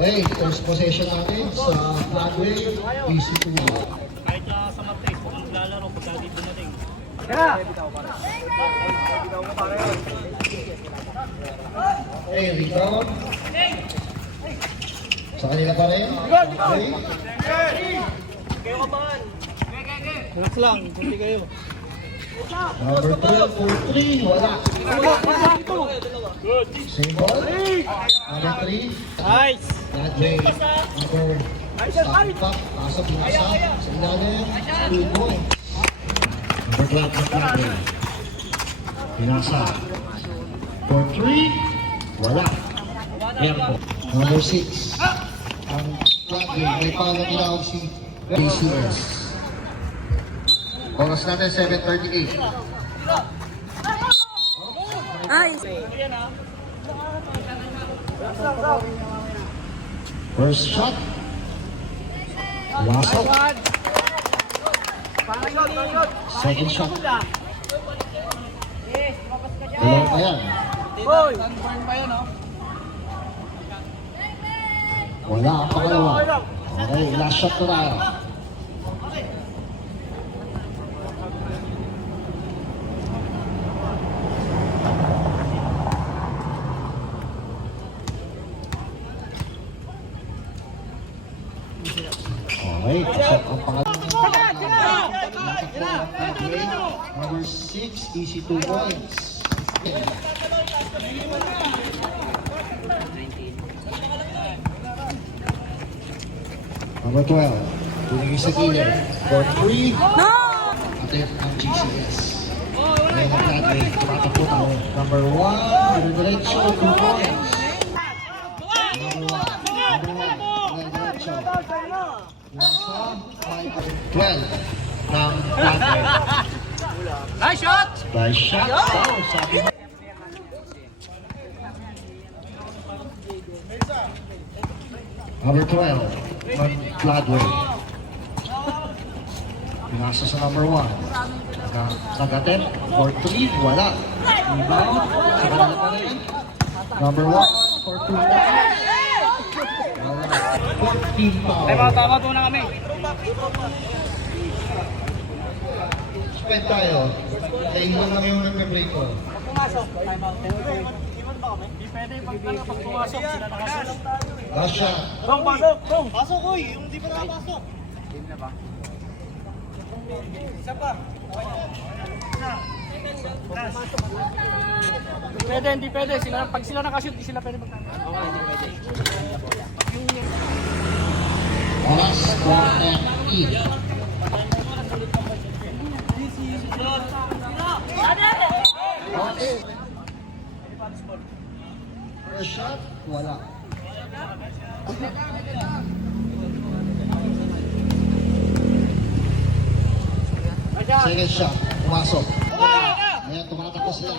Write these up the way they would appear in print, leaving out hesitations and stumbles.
Okay, first possession natin sa Broadway, easy to win. Kahit sa Martes, kung maglalaro, pagka dito na rin. Okay, rebound. Sa kanila pa rin. Okay. Kayo ka ba? Relax lang, kunti kayo. Number 12 for 3, wala. Same ball. Number 3. Nice! Broadway. Number stop back. Pasok nasa. Sa ilalim. 2 points. Number 12 for Broadway. Pinasa. For 3, wala. Airpo. Number 6. Ang Broadway, may pangalan nila si BCS. Oras natin, 7:38. Ay! First shot. Wasok. Second shot. Dalawa pa yan. Wala ang pangalawa. Okay, last shot na tayo. Okay, pasok ang pangalawa. Number 6, easy 2 points. Number 12, pinagay sa gilid. For 3, attempt ang GCS. Ngayon ang Broadway, tumatakot ako. Number 1, diretso, 2 points. Number 1, diretso. Nasa 12 ng Broadway. Nice shot! Nice shot. Wow, sabi mo. Number 12 ng Broadway. Pinasa sa number 1. Nag-attempt for 3, wala. Rebound, sa kanila pa rin. Number 1 for 2 points. 14 foul. Tama po na kami. Spend tayo. Kain lang yung nag-break ko. Pumasok, time out. Hindi pwede, pag pumasok, sila nakasunod. Last shot. Bong, pasok! Bong! Pasok, uy! Yung di pa nakapasok. Game na ba? Isa pa. Pwede, hindi pwede. Pag sila nakashoot, di sila pwede magtama. Okay, hindi pwede. Oras, 4:10. Okay. First shot, wala. Second shot, pumasok. Ayan, tumatakbo sila.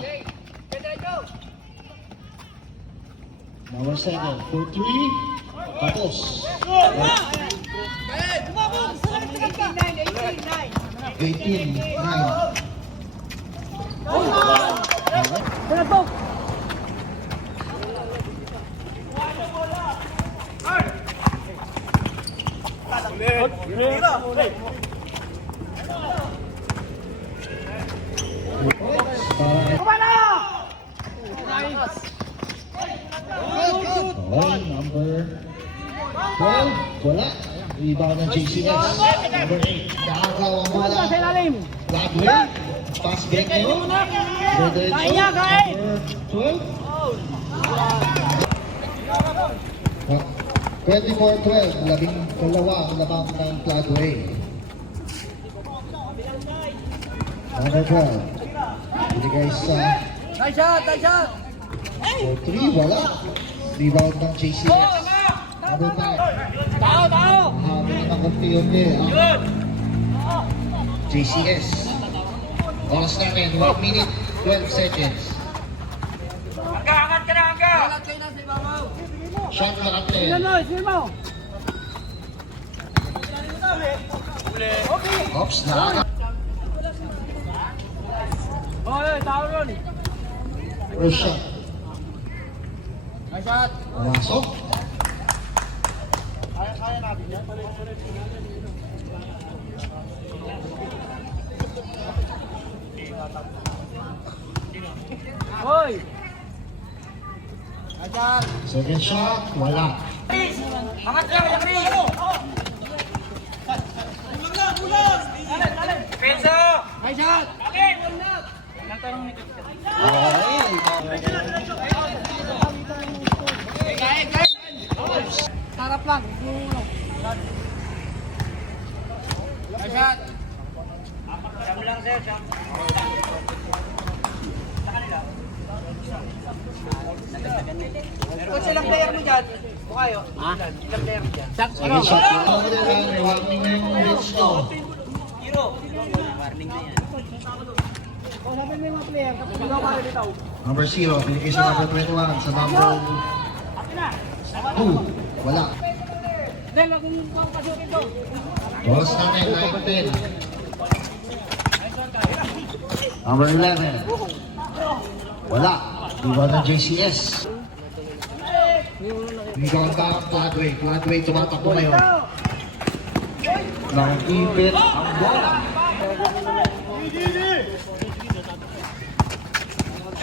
Number 7, for 3, tapos. 18-9. Number 12, wala. Rebound ng JCS. Number 8, nakagaw ang bola. Broadway, pass break ngayon. Number 12. 24-12, 12 ang lamang ng Broadway. Number 12, binigay sa Nice shot! Nice shot! for 3, wala. Rebound ng JCS. Number 5. Tao! Tao! Mahabi na ng konti-unti. JCS. Oras natin, 1 minute, 12 seconds. Angat ka na! Angat kayo na sa ibabaw! Shot na natin. Sino mo? Ops, na. Oy, tao ron! First shot. Nice shot! Pumasok. Hoy! Second shot, wala. Angat lang, Chris! Pensa! May shot! Okay! Nagtarong ni Chris. Sarap lang. May shot! Jam lang sir, jam. Sa kanila. Kung silang player mo dyan, bukayo. Ilang player mo dyan? Second shot, wala. Warning na yung reach ko. Hero. Warning na yan. Kung sabi mo yung mga player, kapag ikaw para dito. Number 0, binigay sa number 21. Sa number 2, wala. Dahil wag mong pasukin to. Boss namin, 9-10. Number 11. Wala. Iba ng JCS. Dito ang tamang Floodway. Floodway tumatakbo ngayon. Nakikipit ang bola.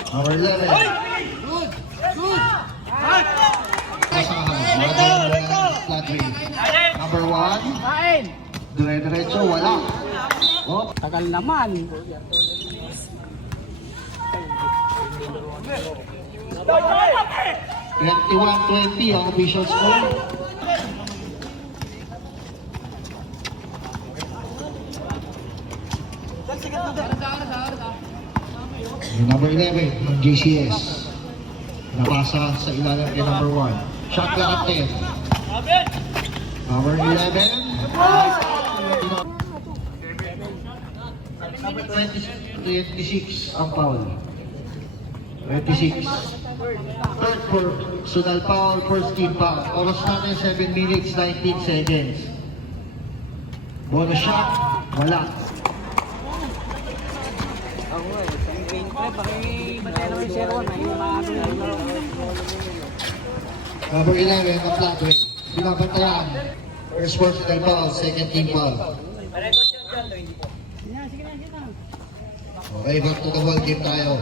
Number 11. Good! Good! Kasahan. Floodway. Number 1. Kain! Dire-diretso, wala. Oh, Tagal naman. 21-20 ang official score. Yung number 11 ng JCS. Nabasa sa ilalim kay number 1. Shot clock at 10. Number 11. Number 26 ang foul. 26. Third personal foul, first team foul. Oras natin 7 minutes, 19 seconds. Bonus shot, wala. Number 11, ang Floodway. Binabantayan. First personal foul, second team foul. Okay, back to the ball game tayo.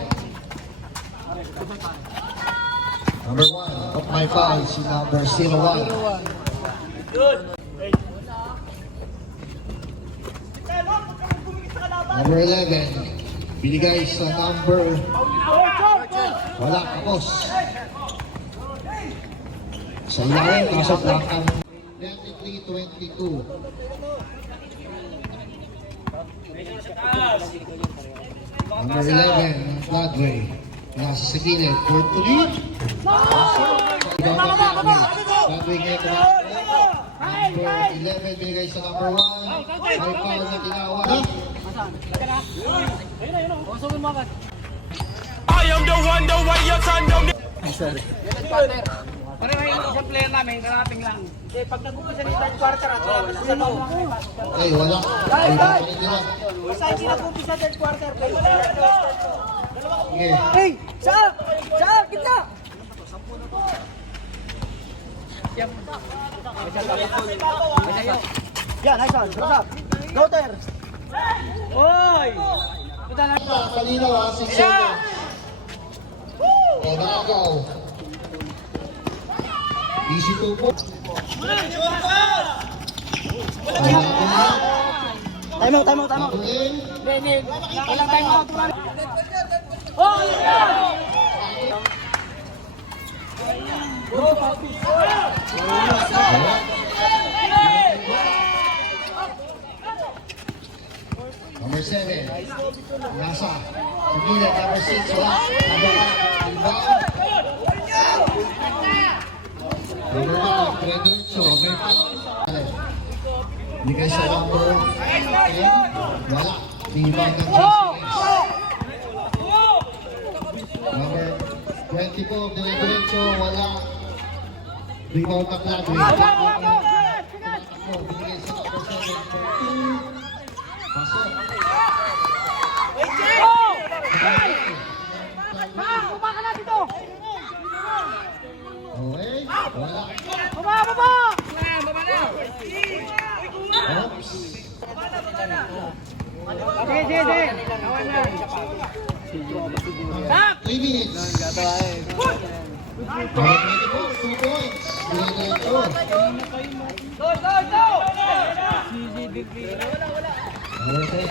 Number 1 of my foul, si number 01. Number 11, binigay sa number... Wala, tapos. Sa ilalim, pasok lang ang 23-22. Number 11, ng Floodway. Nasa sa gilid, court to lead. Floodway ngayon number 11, binigay sa number 1. May foul na tinawa. I am the one, the way your son don't Pareho yung isang player namin, karating lang. Pag nag-umpisa ni third quarter at wala sa sabaw. Ay, wala. Ay, bakit nila? Basta hindi nag-umpisa third quarter. Sige. Hey! Saan? Saan? Kita! Yan, nice one. What's up? Go there! Oy! Punta na. Kanina, 6 seconds. O, nakagaw. Easy to po. Time out, time out, time out. Hindi. Walang time out. Oh! Number 7. Nasa. Pagila, number 6. Wala. Number 1. Rebound. Number 9. Pedrocho. May foul. Bigay sa number 10. Wala. Rebound ng JCS. Number 24. Diretso. Wala. Rebound ng Floodway. Bigay sa number 7. Pasok. Bumaka na dito! Okay. Wala. Baba! Baba! Baba na! Sige. Kawan na. Stop! 3 minutes. Number 24, 2 points. Diretso. Go! Number 10.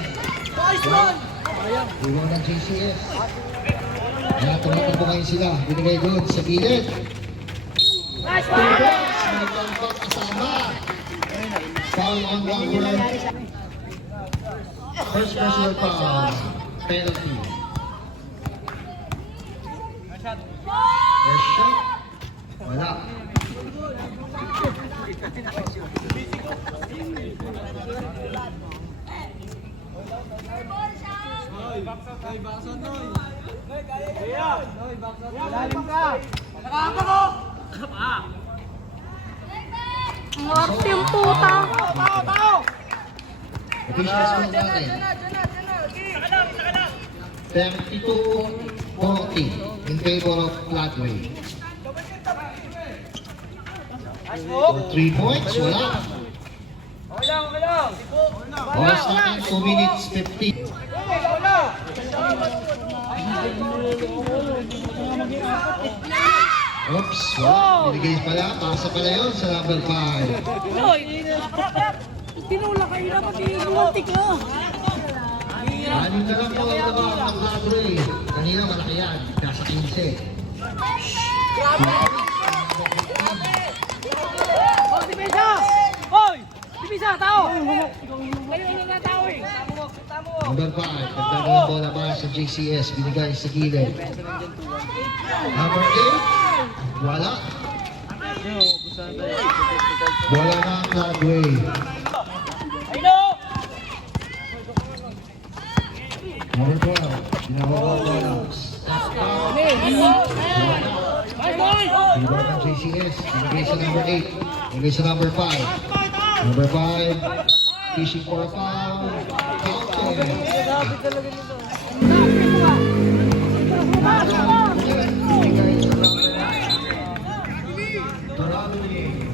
Iwan ng JCS. Kaya tumatakbo ngayon sila. Binigay doon sa gilid. Nice 2 points. May comfort kasama. Foul on number. First personal foul. Penalty. First shot. Wala. Lalim ka. Nakaka ko. Ang arte yung puta. Tao. Official score natin. 32-40 in favor of Flatway. 3 points, wala. Okay lang. Oras natin, 2 minutes 50. Oops, wala. Binigay pala, pasa pala yun sa number 5. Tinula kayo na pati lumantik ka. Anin na lang po ang nabawang ng Flatway. Kanina malaki yan, nasa 15. Dipisa, tao! Number 5, pagdating ng bola para sa JCS, binigay sa gilid. Number 8, wala. Wala na ang Flatway. Number 12, ginawa ko ng stop out. Binigay ng JCS, binigay sa number 8, binigay sa number 5. Number 5, fishing for a foul. Counter.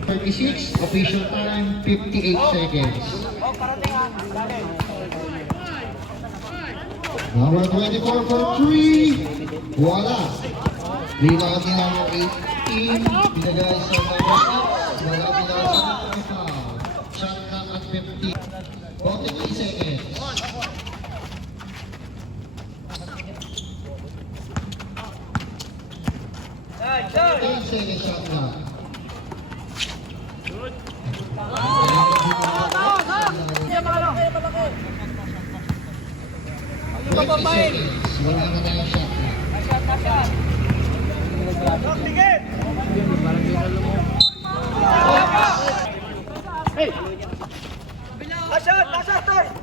36, official time, 58 seconds. Number 24 for 3. Wala. Rebound ni number 18. Binagay sa number 6. Wala binagay sa number 5. Shot clock at 50. 43 seconds. Ten seconds shot clock. Wala na tayong shot clock.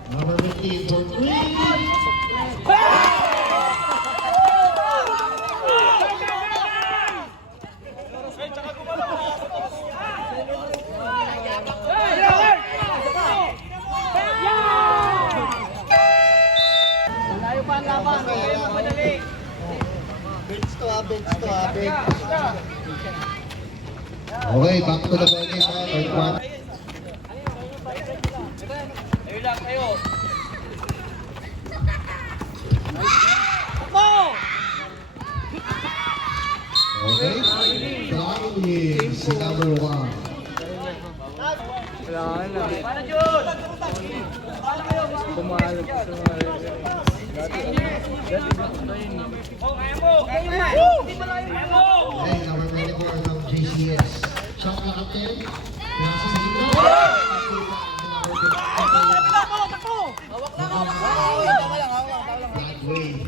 Number 15 for 3. Layo pa ang laban. Huwag kayo magmadali. Okay, back to the ball game. Third quarter. Tayo lang, tayo. Takbo! Okay. Flatway, si number 1. Para Jun! Para kayo, pumalap sa Oh, kaya mo! Kaya mo! Kaya mo! Okay, number 24 ng JCS. Shot clock at 10. Nasa sa gitna. Flatway.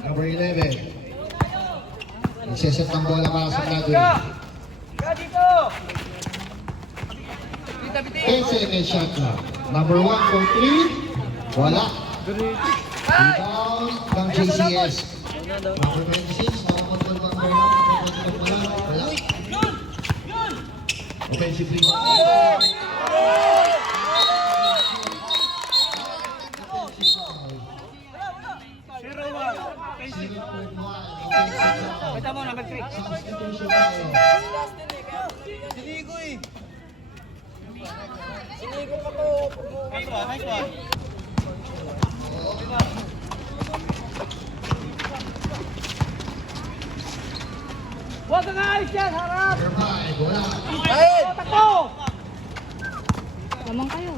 Number 11. Nagseset ng bola para sa Flatway. Kaya dito! 10 seconds shot clock. Number 1 for 3. Wala. Rebound ng JCS. Number 26. Nakakontrol number 1. Nakakontrol pala. Wala. Offensive rebound. Kita mo, number 3. Substitution tayo. Sinigo eh. Sinigo ka po. Nice one. Huwag kang ayos yan, harap! Number 5, wala. Takbo! Lamang kayo.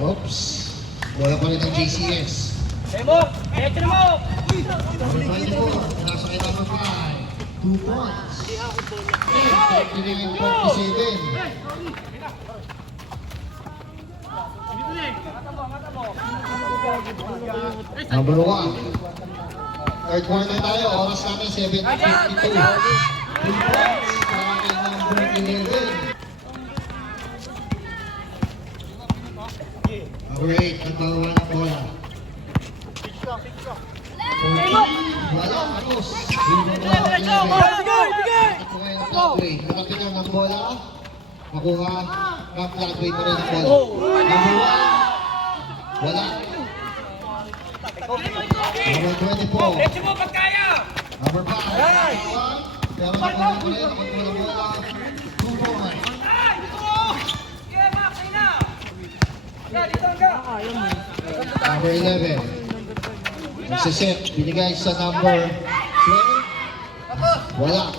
Oops. Wala pa rin ang JCS. Demo! Eto mo! Number 24, nasa kay number 5. 2 points. 39-47. Number 1. Third quarter tayo. Oras namin 7:52. 3 points para kay number 11. Number 8. Nagbawa ng bola. Wala. Tapos. Malapit na ng bola. Makuha ng flatway pa rin ang bola. Number 1. Wala. Number 24. Eto mo pagkaya! Number 5. Pero nakuha pa rin. Nakuha ng bola. 2 points. Ay! Dito mo! Sige, Max! Ayun na! Yan, dito ka! Number 11. Nagsiset. Binigay sa number 12. Wala.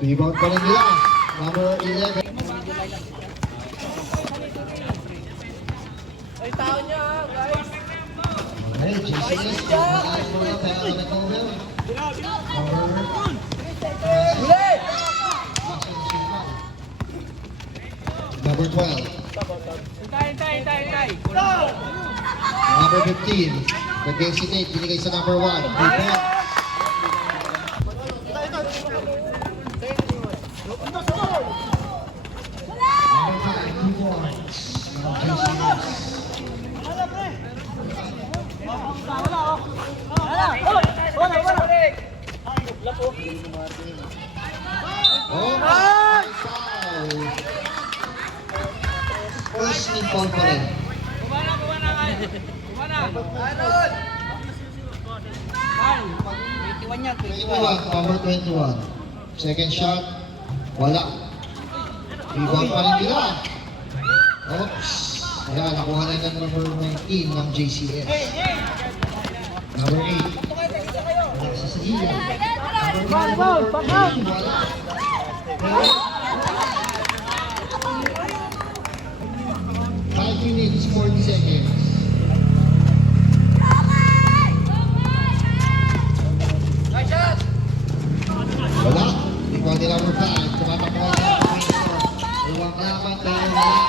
Rebound pa rin nila. Number 11. Ay, tao niya, guys! Okay, JCS. Nakaayos mo na pero nag-over. Number 12. Hintay! Number 15. Nag-hesitate. Binigay sa number 1. Rebound. Number 5. 2 points. JCS. Oh, foul. First team foul pa rin. Yan, 21, number 21. Second shot, wala. Rebound pa rin nila. Oops. Ayan, nakuha na yung number 19 ng JCS. Number 8. Wala sa Sagilan. Number 9, wala. 5 minutes, 40 seconds. Wala. Ikaw din number 5. Tumatakbo na sa Queen's. Iwang laban dahil wala.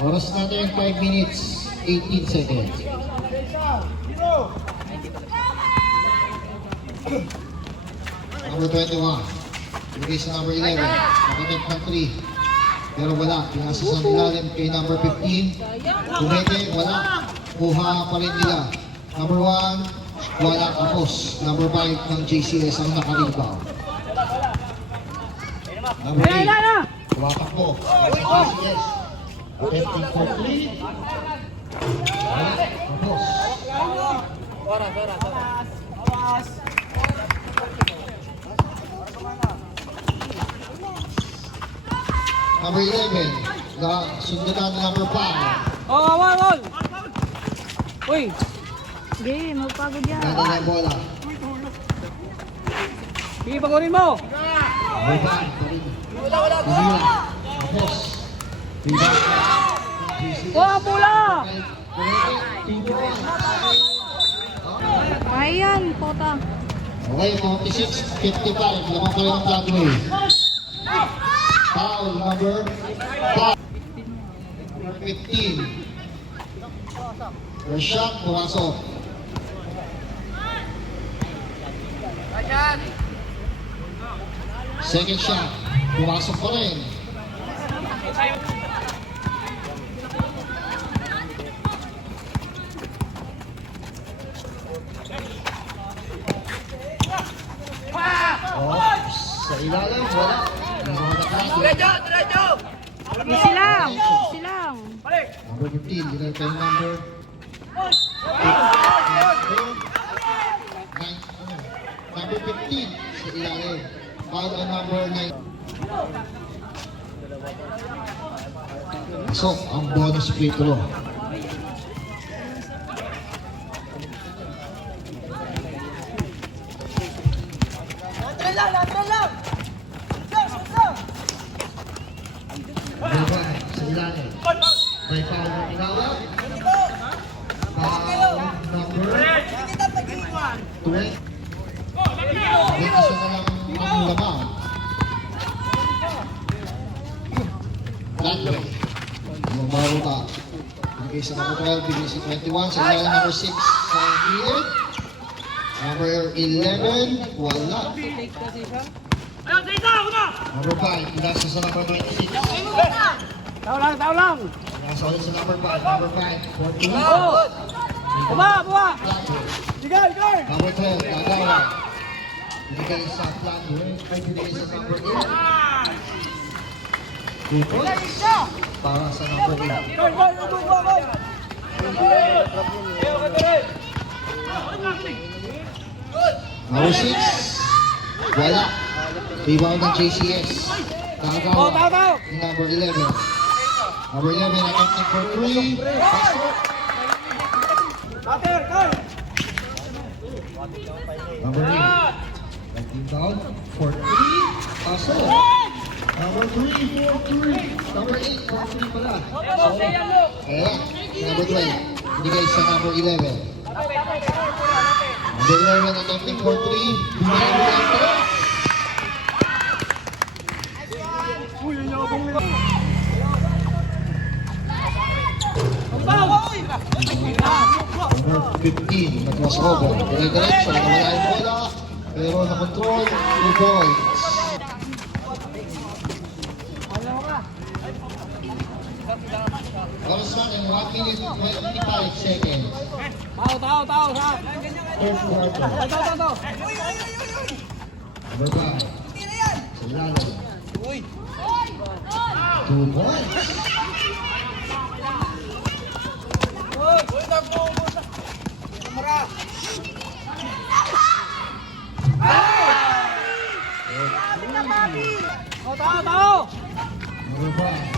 Oras natin 5 minutes, 18 seconds. Number 21. Bigay sa number 11. Nakatek ng 3. Pero wala. Pinasa sa ilalim kay number 15. Pumete, wala. Kuha pa rin nila. Number 1, wala. Tapos, number 5 ng JCS ang nakaribaw. Number 8. Tumatakbo. JCS. Attempting for 3. Wala. Tapos. Number 11. Sundan na number 5. Oh, wall! Uy! Sige, magpagod yan. Ganda na yung bola. Sige, pagurin mo! Number 5. Wala. Tapos. Rebound. Oh, pula! Ayan, kota. Okay, 46-55. Lamang pa rin ang flatway. Foul number 5. Number 15. First shot, pumasok. Second shot, pumasok pa rin. Oops, sa ilalim, wala. Diretso! Easy lang. Easy lang. Number 15, dinal kayo number 8. Number 15 sa ilalim. Foul on number 9. So, ang bonus free throw. Diba, sa ilalim. May foul na tinawag. Foul number 20. May isa na lang ang lamang. Landry. Bumaro ka. Bigay sa number 12, bigay sa 21. Sa ilalim number 6 sa gilid. Number 11, wala. Number 5, pinasa sa number 96. Tao lang. Pinasa ulit sa number 5. Number 5, 14. Buwa. Landry. Sigal. Number 12, Nagawa. Binigay sa Landry. Ay, binigay sa number 8. 2 points. Para sa number 8. Number 6, wala. Rebound ng JCS. Nagawa. Number 11. Number 11, attempting for 3. Number 8. Letting down for 3. Paso. Number 3 for 3. Number 8 for 3 pala. Kaya, number 12. Binigay sa number 11. Number 11 attempting for 3. Binigay mo lang 3. Number 15, nag-cross over. Diretso, nawala yung bola. Pero na-control, 2 points. Oras natin, 1 minute 25 seconds. Tao. First quarter. Number 5. Sa ilalim. 2 points. Tao. Number 5.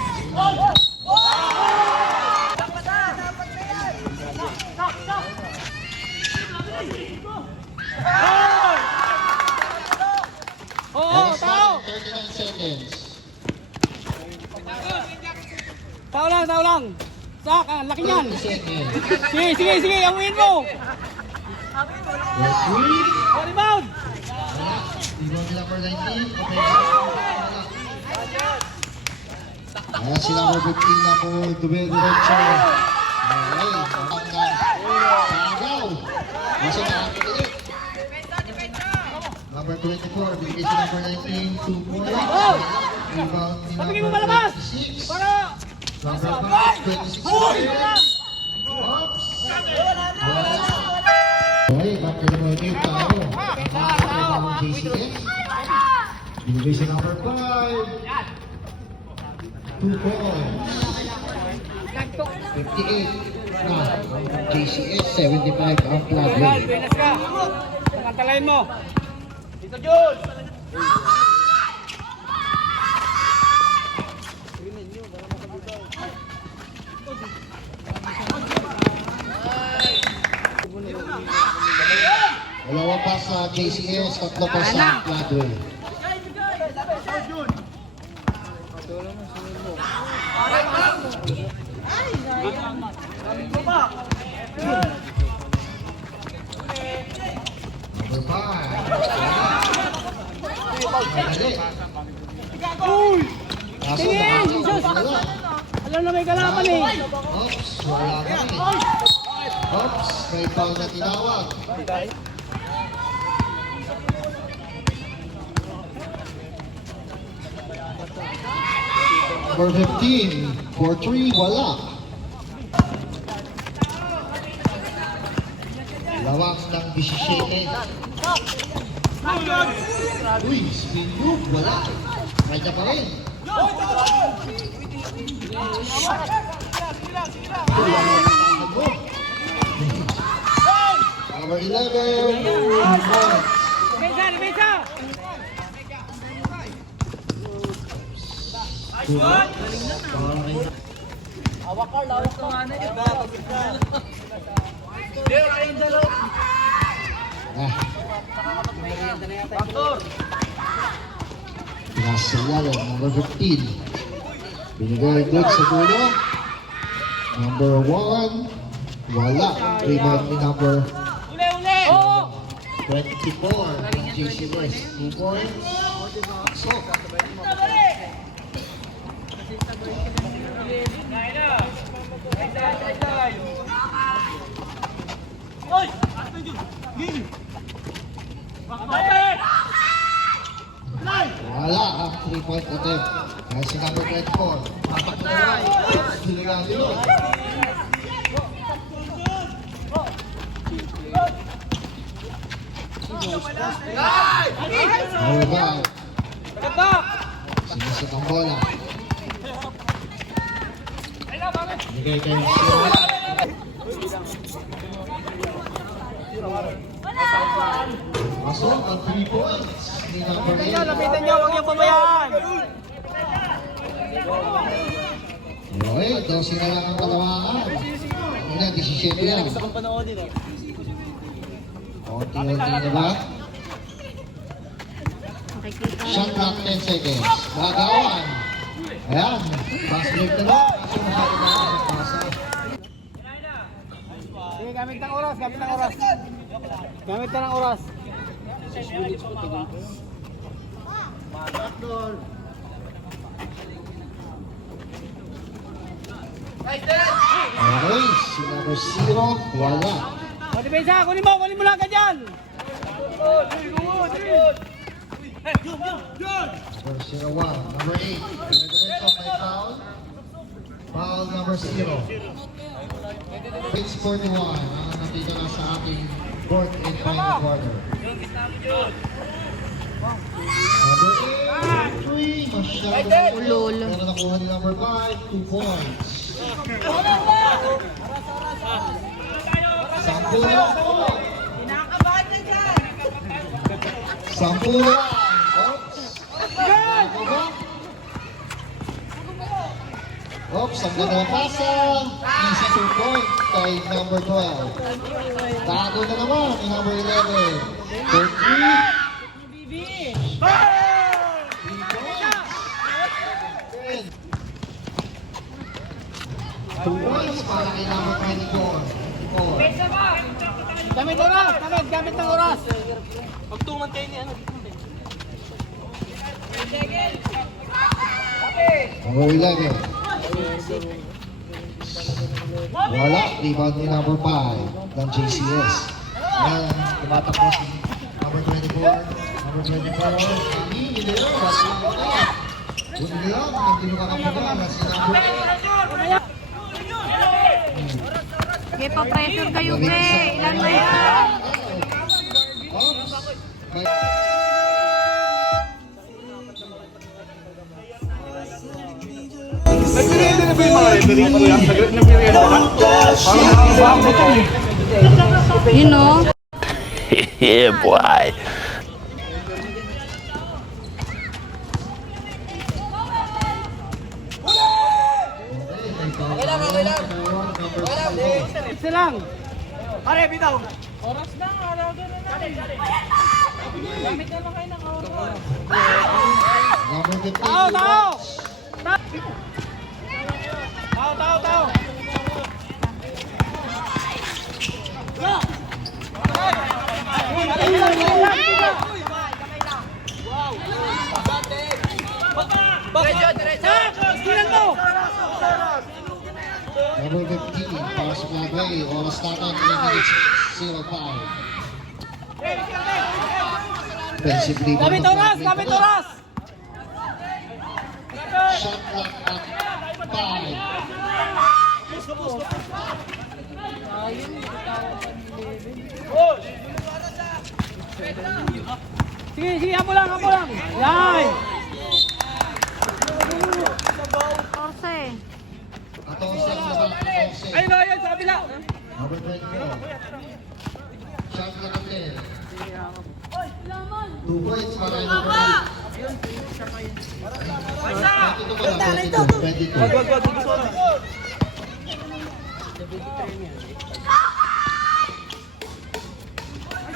Oo, tao. 39 seconds. Tao lang. Sak, laki niyan. 30 seconds. Sige, amuin mo. Referee. Rebound. Wala. Rebound nila for 19. Ayan si number 15 na po dumiretso. Okay, tamang na. Sagaw. Nasa nakakaliit. Number 24, binigay si number 19, 2 points. Rebound ni Patingin mo number malabas. 26. Para. Number 5, 26 points. Oops. Okay, mag-eliminate tayo. Nakakaliit ng JCS. Binigay si number 5. 2 points. 58 na ang JCS, 75 ang Fladway. Buenas ka. Pangantalayin mo. Dito, Jun. Dalawa pa sa JCS, tatlo pa sa Fladway. Number 5. Madali. Kaso Tingin, baka Jesus. wala. Alam na may kalaban eh. Oops, wala ka rin. Oops, may foul na tinawag. Number 15, for 3, wala. Lawak ng 17. Uy, spin move, wala. Kaya pa rin. Number 11, 2 points. Depensa. Hawak ka nga na yun. Pinasayalan, number 15. Binigay good sa dulo. Number 1. Wala. Rebound ni number 24. JCS. 2 points. So, wala ang 3-point attempt. Kaya si number 24. Hiligan nilo. Rebound. Sinusot ang bola. Bigay kay Sierra. Pasok ang 3 points ni number 8. Lapitan niyo, huwag niyo pabayaan. Okay, 12 na lang ang kalawakan. Ano na, 17 lang. Gusto kong panoodin eh. Unti-unti na ba? Nakikita. Shot clock 10 seconds. Bagawan. Ayan, fast break na lang. Kaso masyado na lang ang pasa. Sige, gamit ng oras, gamit ng oras. Gamit ka ng oras. Okay, si number 0, wala. O, depensa, kunin mo lang ka dyan. Number 01, number 8. Diretso may foul. Foul number 0. Page 41, ang nandito na sa ating fourth and final quarter. Number 8, 3, masyado na ulo. Lolo. Pero nakuha ni number 5, 2 points. Sampu lang po. Kinakabahan na dyan. Sampu lang. Oops. Bago ba? Oops, ang ganda ng pasa. Easy 2 points kay number 12. Tago na naman ni number 11. 3 points. 2 points para kay number 24. Gamit oras, gamit ng oras. Pagtungan kayo ni ano. Number 11. Wala. Rebound ni number 5 ng JCS. Ayan, tumatakbo si number 24. Number 24. Hindi nila. Buti lang. Hindi mo kakapagal. Si number 8. Sige, pa-pressure kayo, pre. Ilan na yan? Oops. May- Nag-ready na ba yung mga referee ko yan? Nag-ready na ba? You know? Yeah, boy. Isa lang. Pare, bitaw. Oras na, araw na na. Gamit na lang kayo ng oras. Number 15. Tao, tao! Tao! Diretso! Skilan mo! Number 15, para sa Plagway. Oras natin, 3 minutes, 05. Offensive rebound. Gamit oras! Gamit oras! Shot clock at 5. Sige, hapo lang. Yan! 14. 14 ang laban, 14. Ayun, sa kabila! Number 24. Shot clock at 10. 2 points para kay number 8.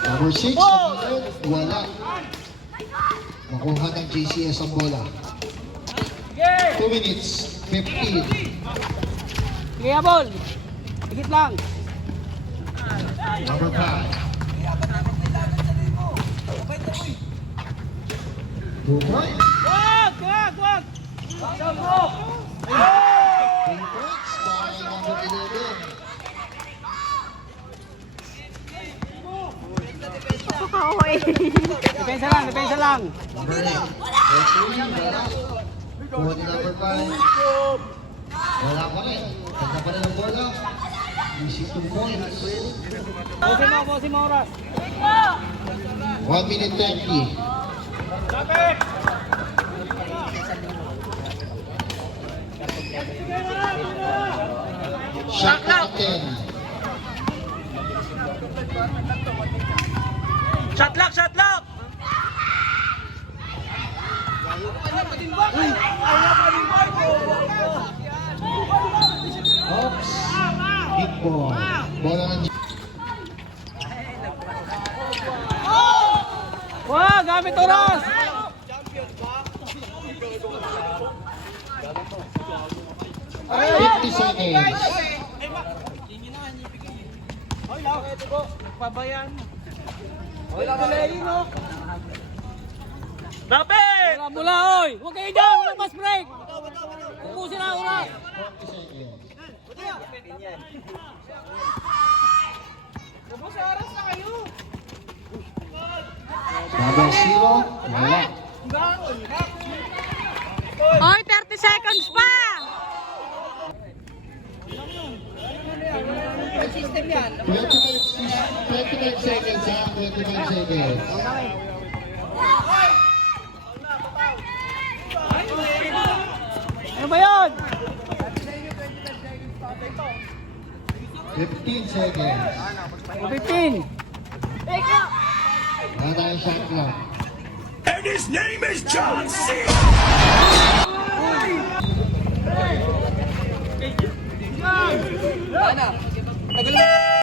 Number 6, wala. Makuha ng JCS ang bola. 2 minutes, 15. Sige, Abol. Higit lang. Number 5. 2 points. Wag! Wag! Wag! 3 points para kay number 11. Kakaway. Depensa lang, depensa lang. Number 8. Referee, wala. Kuha ni number 5. Wala pa rin. Tanda pa rin ang bola. Easy 2 points. Bosin mo oras. 1 minute 30. Shot clock 10. Shot lock, shot lock! Oops. Big ball. Bola ng Wag! Gamit oras! 50 seconds. Pabayan. Wala delay, no? Dapat! Wala mula, oy! Huwag kayo dyan! Walang fast break! Upusin na oras! 40 seconds. Number 0, wala. Hoy, 30 seconds pa! 25 seconds ha, 25 seconds. Ano ba yun? 15 seconds. 15. Wala tayong shot clock. And his name is John C. Ano?